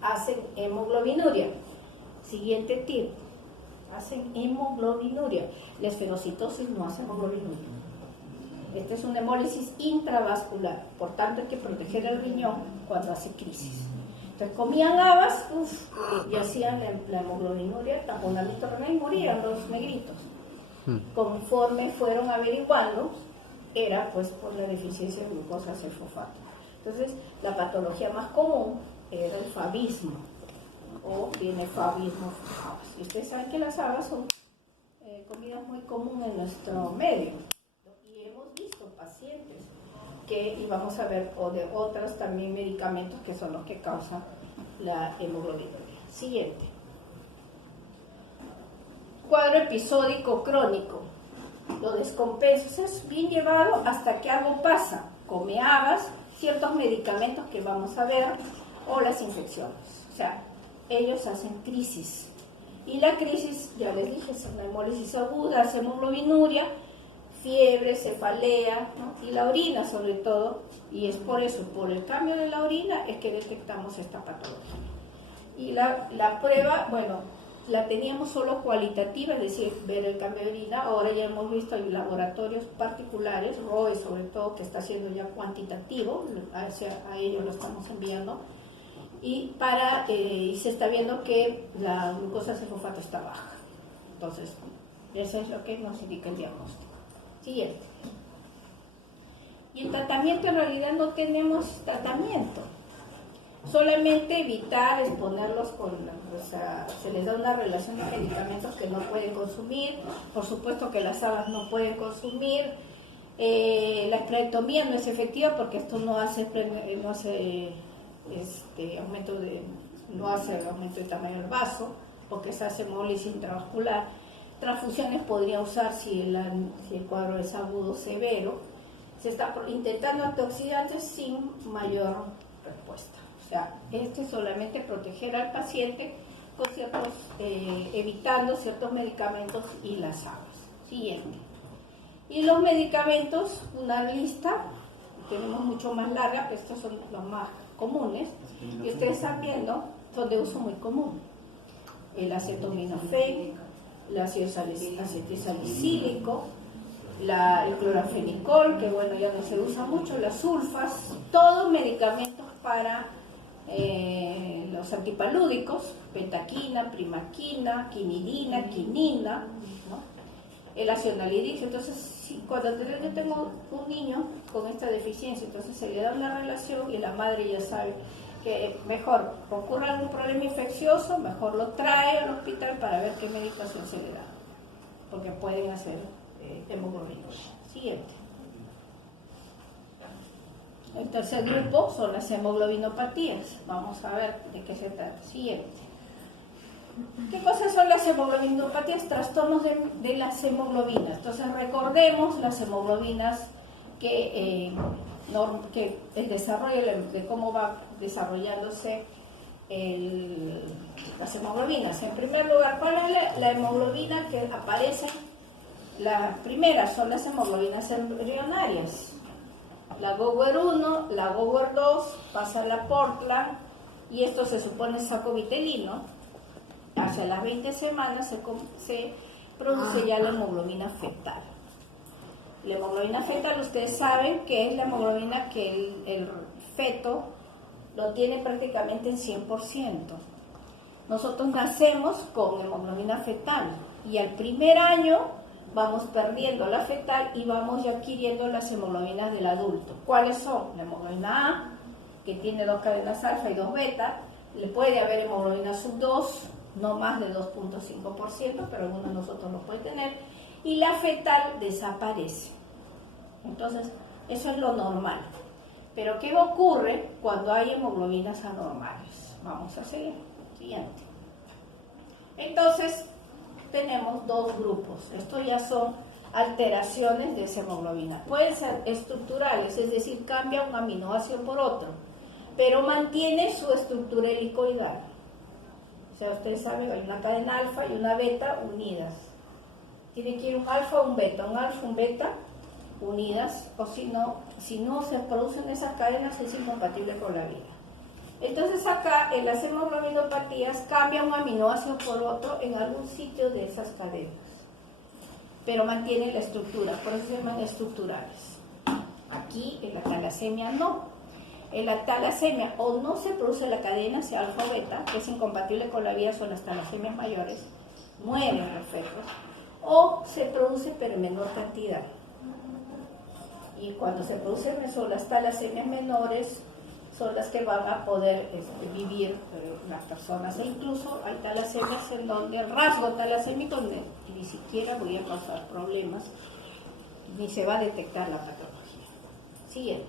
hacen hemoglobinuria. Siguiente tip, hacen hemoglobinuria. La esferocitosis no hace hemoglobinuria. Esta es una hemólisis intravascular, por tanto hay que proteger el riñón cuando hace crisis. Entonces comían habas y hacían la hemoglobinuria, taponamiento renal y morían los negritos. Conforme fueron averiguando, era pues por la deficiencia de glucosa 6-fosfato. Entonces la patología más común era el favismo, o tiene favismo. Y ustedes saben que las habas son comidas muy comunes en nuestro medio. Y hemos visto pacientes y vamos a ver de otros también medicamentos que son los que causan la hemoglobinuria. Siguiente. Cuadro episódico crónico. Lo descompenso es bien llevado hasta que algo pasa. Come habas, ciertos medicamentos que vamos a ver, o las infecciones. O sea, ellos hacen crisis. Y la crisis, ya les dije, es una hemólisis aguda, hemoglobinuria, fiebre, cefalea, ¿no? Y la orina sobre todo, y es por eso, por el cambio de la orina, es que detectamos esta patología. Y la prueba, bueno, la teníamos solo cualitativa, es decir, ver el cambio de orina. Ahora ya hemos visto en laboratorios particulares, ROE sobre todo, que está haciendo ya cuantitativo, a ellos lo estamos enviando, y se está viendo que la glucosa 6-fosfato está baja. Entonces, eso es lo que nos indica el diagnóstico. Siguiente. Y el tratamiento, en realidad no tenemos tratamiento. Solamente evitar exponerlos se les da una relación de medicamentos que no pueden consumir. Por supuesto que las habas no pueden consumir. La esplenectomía no es efectiva porque esto no hace aumento de tamaño del vaso, porque se hace hemólisis intravascular. Transfusiones podría usar si el cuadro es agudo severo. Se está intentando antioxidantes sin mayor respuesta. O sea, esto es solamente proteger al paciente con evitando ciertos medicamentos y las habas. Siguiente. Y los medicamentos, una lista, tenemos mucho más larga, pero estos son los más comunes. Y ustedes están viendo, son de uso muy común. El acetaminofén, el ácido acetilsalicílico, el clorafenicol, que bueno, ya no se usa mucho, las sulfas, todos medicamentos para los antipalúdicos, pentaquina, primaquina, quinidina, quinina, ¿no? El ácido anhidrírico. Entonces, cuando yo tengo un niño con esta deficiencia, entonces se le da una relación y la madre ya sabe que mejor ocurre algún problema infeccioso, mejor lo trae al hospital para ver qué medicación se le da, porque pueden hacer hemoglobina. Siguiente. El tercer grupo son las hemoglobinopatías. Vamos a ver de qué se trata. Siguiente. ¿Qué cosas son las hemoglobinopatías? Trastornos de las hemoglobinas. Entonces recordemos las hemoglobinas que el desarrollo de cómo va desarrollándose las hemoglobinas. En primer lugar, ¿cuál es la hemoglobina que aparece? Las primeras son las hemoglobinas embrionarias. La Gower 1, la Gower 2, pasa a la Portland, y esto se supone sacovitelino. Hacia las 20 semanas se produce ya la hemoglobina fetal. La hemoglobina fetal, ustedes saben que es la hemoglobina que el feto lo tiene prácticamente en 100%. Nosotros nacemos con hemoglobina fetal y al primer año vamos perdiendo la fetal y vamos ya adquiriendo las hemoglobinas del adulto. ¿Cuáles son? La hemoglobina A, que tiene 2 cadenas alfa y 2 beta. Le puede haber hemoglobina sub 2, no más de 2.5%, pero algunos de nosotros lo pueden tener. Y la fetal desaparece. Entonces, eso es lo normal. Pero ¿qué ocurre cuando hay hemoglobinas anormales? Vamos a seguir. Siguiente. Entonces, tenemos dos grupos. Estos ya son alteraciones de esa hemoglobina. Pueden ser estructurales, es decir, cambia un aminoácido por otro, pero mantiene su estructura helicoidal. O sea, ustedes saben, hay una cadena alfa y una beta unidas. Tiene que ir un alfa o un beta, un beta unidas, o si no se producen esas cadenas, es incompatible con la vida. Entonces acá en las hemoglobinopatías cambia un aminoácido por otro en algún sitio de esas cadenas, pero mantiene la estructura, por eso se llaman estructurales. Aquí en la talasemia no. En la talasemia o no se produce la cadena hacia alfa o beta, que es incompatible con la vida, son las talasemias mayores, mueren los fetos, o se produce pero en menor cantidad. Y cuando se producen son las talasemias menores, son las que van a poder vivir las personas. E incluso hay talasemias en donde el rasgo talasémico ni siquiera voy a causar problemas, ni se va a detectar la patología. Siguiente.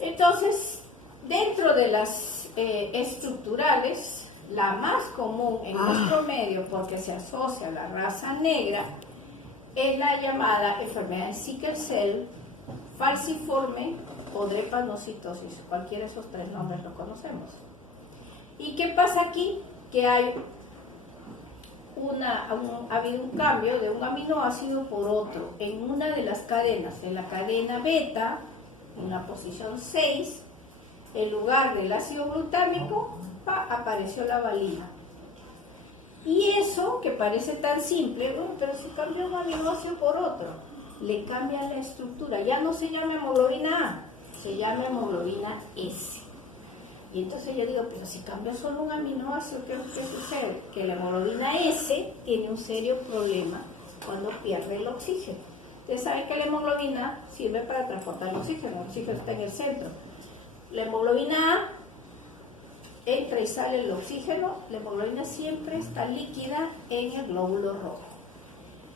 Entonces, dentro de las estructurales, la más común en nuestro medio, porque se asocia a la raza negra, es la llamada enfermedad de sickle cell, falciforme o drepanocitosis. Cualquiera de esos tres nombres lo conocemos. ¿Y qué pasa aquí? Que ha habido un cambio de un aminoácido por otro en una de las cadenas. En la cadena beta, en la posición 6, en lugar del ácido glutámico, apareció la valina. Y eso, que parece tan simple, bueno, pero si cambia un aminoácido por otro, le cambia la estructura. Ya no se llama hemoglobina A, se llama hemoglobina S. Y entonces yo digo, pero si cambia solo un aminoácido, ¿qué sucede? Que la hemoglobina S tiene un serio problema cuando pierde el oxígeno. Ustedes saben que la hemoglobina sirve para transportar el oxígeno está en el centro. La hemoglobina A entra y sale el oxígeno, la hemoglobina siempre está líquida en el glóbulo rojo.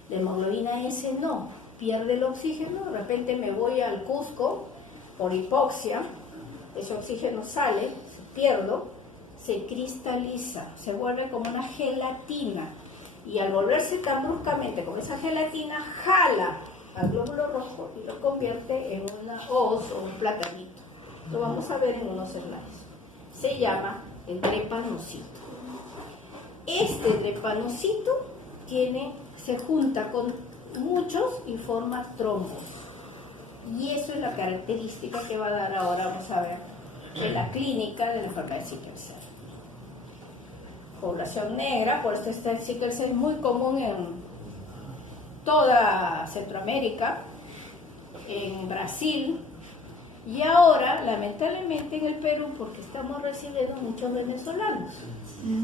La hemoglobina S no, pierde el oxígeno, de repente me voy al Cusco por hipoxia, ese oxígeno sale, pierdo, se cristaliza, se vuelve como una gelatina, y al volverse tan bruscamente como esa gelatina, jala al glóbulo rojo y lo convierte en una hoz o un platanito. Lo vamos a ver en unos slides. Se llama el drepanocito. Este drepanocito se junta con muchos y forma trombos. Y eso es la característica que va a dar ahora, vamos a ver, en la clínica de la enfermedad de sickle cell. Población negra, por esto está el sickle cell muy común en toda Centroamérica, en Brasil, Y ahora, lamentablemente en el Perú, porque estamos recibiendo muchos venezolanos.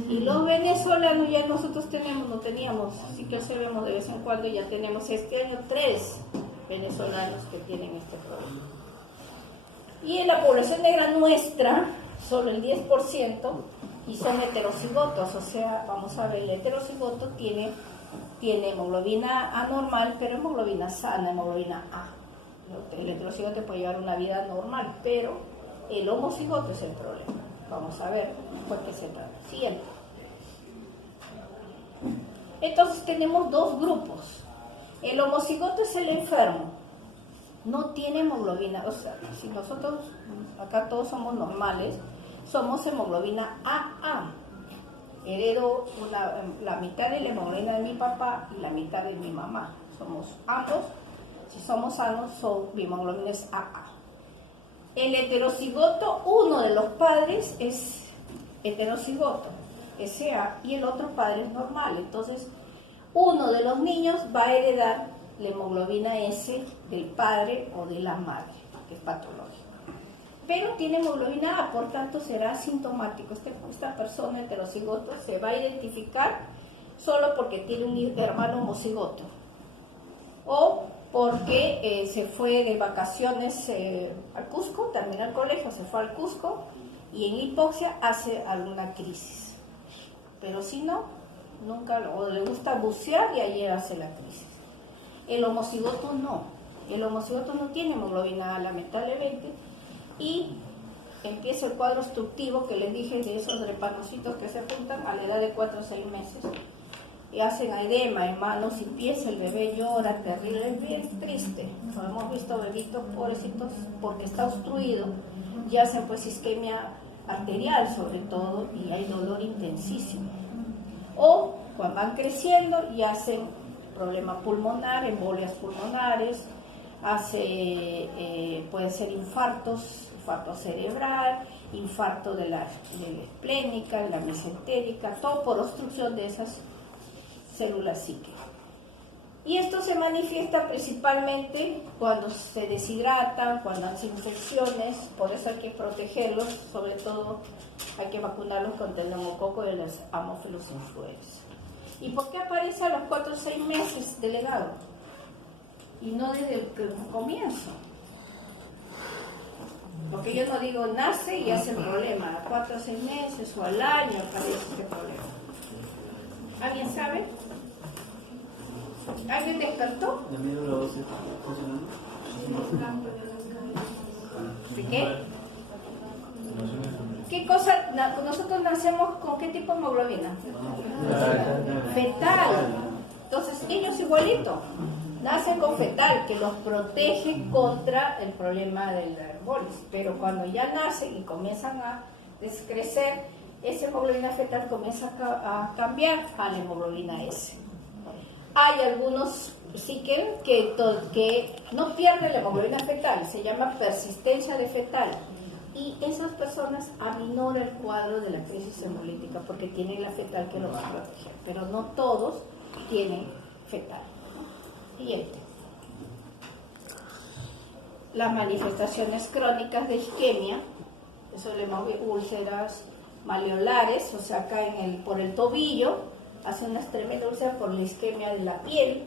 Y los venezolanos ya nosotros no teníamos, sí que observemos de vez en cuando, ya tenemos este año 3 venezolanos que tienen este problema. Y en la población negra nuestra, solo el 10%, y son heterocigotos, o sea, vamos a ver, el heterocigoto tiene hemoglobina A normal, pero hemoglobina sana, hemoglobina A. El heterocigoto puede llevar una vida normal, pero el homocigoto es el problema. Vamos a ver por qué se trata. Siguiente. Entonces tenemos dos grupos. El homocigoto es el enfermo. No tiene hemoglobina. O sea, si nosotros, acá todos somos normales, somos hemoglobina AA. Heredo la mitad de la hemoglobina de mi papá y la mitad de mi mamá. Somos ambos. Si somos sanos, mi hemoglobina es AA. El heterocigoto, uno de los padres es heterocigoto, SA, y el otro padre es normal. Entonces, uno de los niños va a heredar la hemoglobina S del padre o de la madre, que es patológico. Pero tiene hemoglobina A, por tanto será asintomático. Esta persona heterocigoto se va a identificar solo porque tiene un hermano homocigoto. O porque se fue de vacaciones al Cusco, terminó el colegio, se fue al Cusco y en hipoxia hace alguna crisis. Pero si no, nunca, o le gusta bucear y ahí hace la crisis. El homocigoto no. El homocigoto no tiene hemoglobina A, lamentablemente, y empieza el cuadro obstructivo que les dije de esos drepanocitos que se juntan a la edad de 4 o 6 meses. Y hacen edema en manos y pies, el bebé llora, terrible, es bien triste. Hemos visto bebitos pobrecitos porque está obstruido, ya hacen pues isquemia arterial sobre todo y hay dolor intensísimo. O cuando van creciendo y hacen problema pulmonar, embolias pulmonares, pueden ser infarto cerebral, infarto de la esplénica, de la mesentérica, todo por obstrucción de esas células psíquicas. Y esto se manifiesta principalmente cuando se deshidratan, cuando hacen infecciones, por eso hay que protegerlos, sobre todo hay que vacunarlos contra el neumococo de las Haemophilus influenza. ¿Y por qué aparece a los 4 o 6 meses delegado? Y no desde el comienzo. Porque yo no digo nace y hace problema, a 4 o 6 meses o al año aparece este problema. ¿Alguien sabe? ¿Alguien despertó? ¿De qué? ¿Qué cosa? Nosotros nacemos con qué tipo de hemoglobina? Fetal. Entonces ellos igualito, nacen con fetal, que los protege contra el problema del embolisis. Pero cuando ya nacen y comienzan a descrecer, esa hemoglobina fetal comienza a cambiar a la hemoglobina S. Hay algunos que no pierden la hemoglobina fetal, se llama persistencia de fetal. Y esas personas aminora el cuadro de la crisis hemolítica porque tienen la fetal que lo va a proteger. Pero no todos tienen fetal. Siguiente. Las manifestaciones crónicas de isquemia, eso le llamamos úlceras maleolares, o sea, acá por el tobillo, hace unas tremendas úlceras por la isquemia de la piel,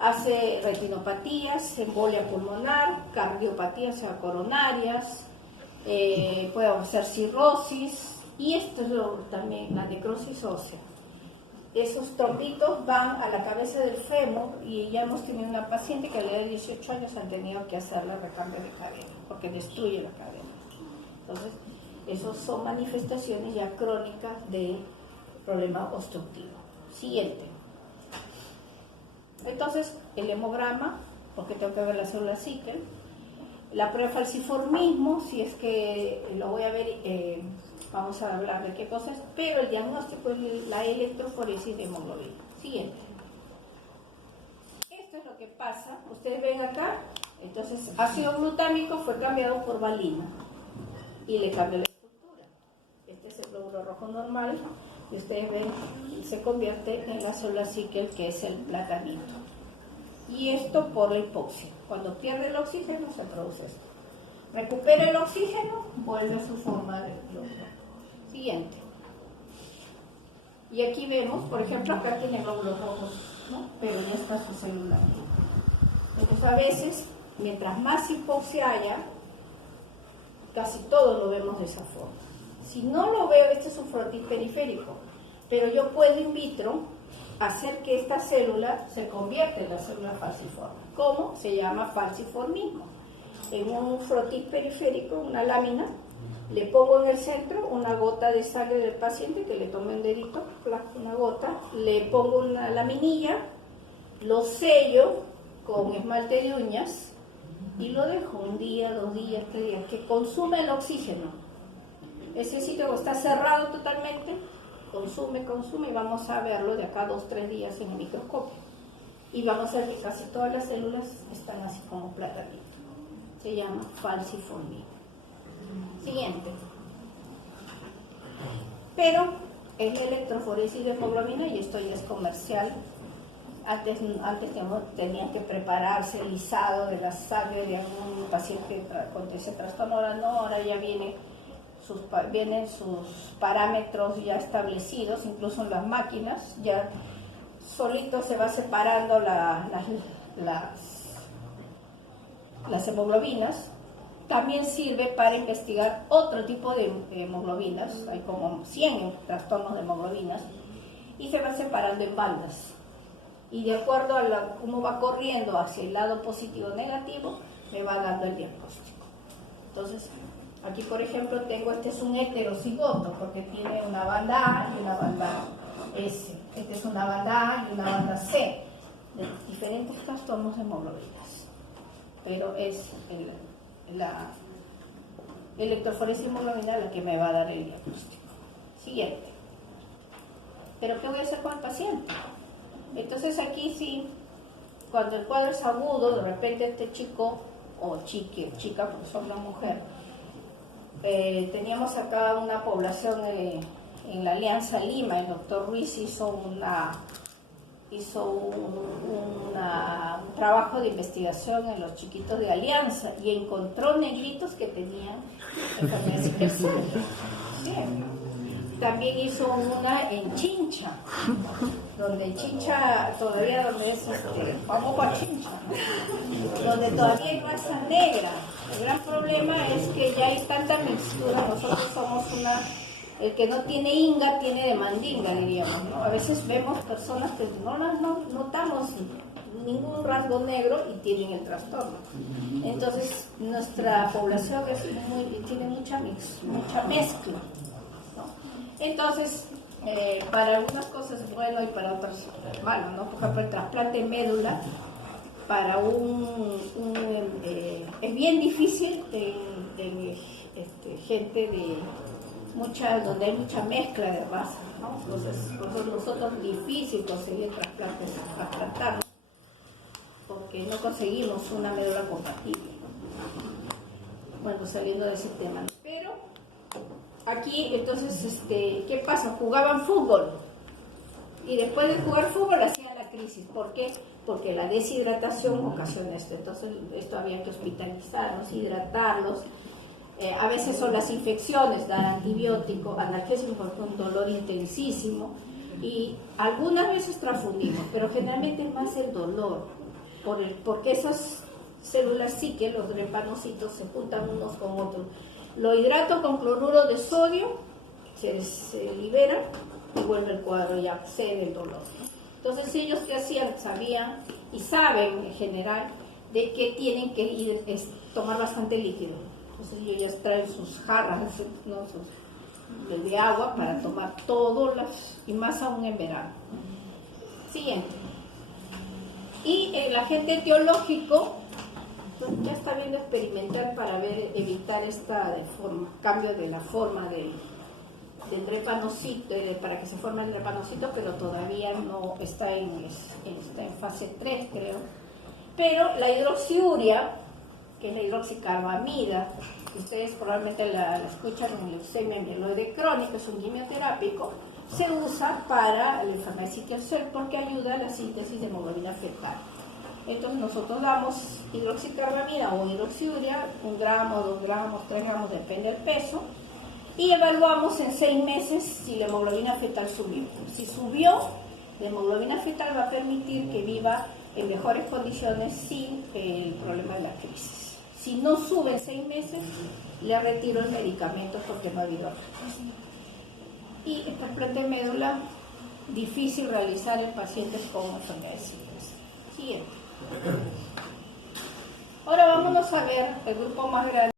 hace retinopatías, embolia pulmonar, cardiopatías, o sea, coronarias, puede hacer cirrosis, y esto es también la necrosis ósea. Esos trombitos van a la cabeza del fémur y ya hemos tenido una paciente que a la edad de 18 años han tenido que hacerle recambio de cadena porque destruye la cadena. Entonces, esas son manifestaciones ya crónicas de problema obstructivo. Siguiente. Entonces, el hemograma, porque tengo que ver la célula Sickle, la prueba de falciformismo, si es que lo voy a ver, vamos a hablar de qué cosas, pero el diagnóstico es la electroforesis de hemoglobina. Siguiente. Esto es lo que pasa, ustedes ven acá, entonces ácido glutámico fue cambiado por valina y le cambió la estructura. Este es el glóbulo rojo normal y ustedes ven, se convierte en la célula Sickle, que es el platanito. Y esto por la hipoxia. Cuando pierde el oxígeno se produce esto. recupera el oxígeno, vuelve a su forma de glóbulo. Siguiente. Y aquí vemos, por ejemplo, acá tiene glóbulos rojos, ¿no? Pero ya está su célula. Entonces a veces, mientras más hipoxia haya, casi todo lo vemos de esa forma. Si no lo veo, este es un frotis periférico, pero yo puedo in vitro hacer que esta célula se convierta en la célula falciforme. ¿Cómo? Se llama falciformismo. En un frotis periférico, una lámina, le pongo en el centro una gota de sangre del paciente, que le tome un dedito, una gota, le pongo una laminilla, lo sello con esmalte de uñas y lo dejo un día, 2 días, 3 días, que consume el oxígeno. Ese sitio está cerrado totalmente, consume y vamos a verlo de acá 2-3 días en el microscopio. Y vamos a ver que casi todas las células están así como platanito. Se llama falciformismo. Siguiente. Pero es electroforesis de hemoglobina y esto ya es comercial. Antes tenían que prepararse el lisado de la sangre de algún paciente con ese trastorno. Ahora ya vienen sus parámetros ya establecidos, incluso en las máquinas, ya solito se va separando las hemoglobinas. También sirve para investigar otro tipo de hemoglobinas, hay como 100 trastornos de hemoglobinas, y se va separando en bandas. Y de acuerdo a cómo va corriendo hacia el lado positivo o negativo, me va dando el diagnóstico. Entonces, aquí por ejemplo tengo, este es un heterocigoto, porque tiene una banda A y una banda S. Este es una banda A y una banda C, de diferentes trastornos de hemoglobinas. Pero es la electroforesis hemoglobina la que me va a dar el diagnóstico. Siguiente. ¿Pero qué voy a hacer con el paciente? Entonces aquí sí, cuando el cuadro es agudo, de repente este chico, o chica, porque son una mujer, teníamos acá una población en la Alianza Lima, el doctor Ruiz hizo un trabajo de investigación en los chiquitos de Alianza y encontró negritos que tenían enfermedad sickle cell. Sí. También hizo una en Chincha, donde Chincha todavía donde es vamos a Chincha, donde todavía hay raza negra. El gran problema es que ya hay tanta mixtura. Nosotros somos el que no tiene inga tiene de mandinga, diríamos, ¿no? A veces vemos personas que no notamos ningún rasgo negro y tienen el trastorno. Entonces nuestra población tiene mucha mezcla, ¿no? Entonces para algunas cosas es bueno y para otras es malo, ¿no? Por ejemplo, el trasplante de médula para es bien difícil de gente donde hay mucha mezcla de razas, ¿no? Entonces, nosotros es difícil conseguir trasplantarnos porque no conseguimos una médula compatible. Bueno, saliendo de ese tema, ¿no? Pero aquí, entonces, ¿qué pasa? Jugaban fútbol y después de jugar fútbol hacían la crisis. ¿Por qué? Porque la deshidratación ocasiona esto. Entonces, esto había que hospitalizarlos, hidratarlos. A veces son las infecciones, dar antibiótico, analgésico porque un dolor intensísimo, y algunas veces transfundimos, pero generalmente es más el dolor, porque esas células que los drepanocitos, se juntan unos con otros. Lo hidrato con cloruro de sodio, se libera y vuelve el cuadro, ya cede el dolor. Entonces ellos que hacían, sabían y saben en general de que tienen que tomar bastante líquido. Entonces ellos ya traen sus jarras, ¿no? de agua para tomar todo, y más aún en verano. Siguiente. Y el agente etiológico pues, ya está viendo experimental para evitar cambio de la forma del drepanocito, para que se forme el drepanocito, pero todavía no está en fase 3, creo. Pero la hidroxiuria, que es la hidroxicarbamida, ustedes probablemente la escuchan en leucemia mieloide crónica, es un quimioterápico, se usa para la enfermedad de sickle cell porque ayuda a la síntesis de hemoglobina fetal. Entonces nosotros damos hidroxicarbamida o hidroxiurea, 1 gramo, 2 gramos, 3 gramos, depende del peso, y evaluamos en 6 meses si la hemoglobina fetal subió. Si subió, la hemoglobina fetal va a permitir que viva en mejores condiciones sin el problema de la crisis. Si no sube en 6 meses, le retiro el medicamento porque no ha habido respuesta. Y el trasplante de médula, difícil realizar en pacientes con enfermedades simples. Siguiente. Ahora vámonos a ver el grupo más grande.